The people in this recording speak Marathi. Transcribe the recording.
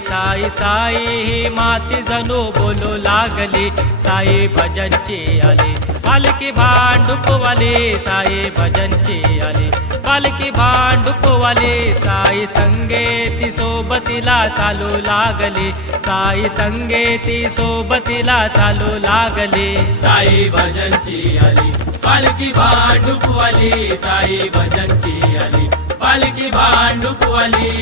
साई साई ही माती जणू बोलू लागली, साई भजनची आली पालखी भांडुपवाली, साई भजनची आली पालखी भांडुपवाली, साई संगेती सोबतीला चालू लागली, साई संगेती सोबतीला चालू लागली, साई भजनची आली पालखी भांडुपवाली, साई भजनची आली पालखी भांडुपवाली।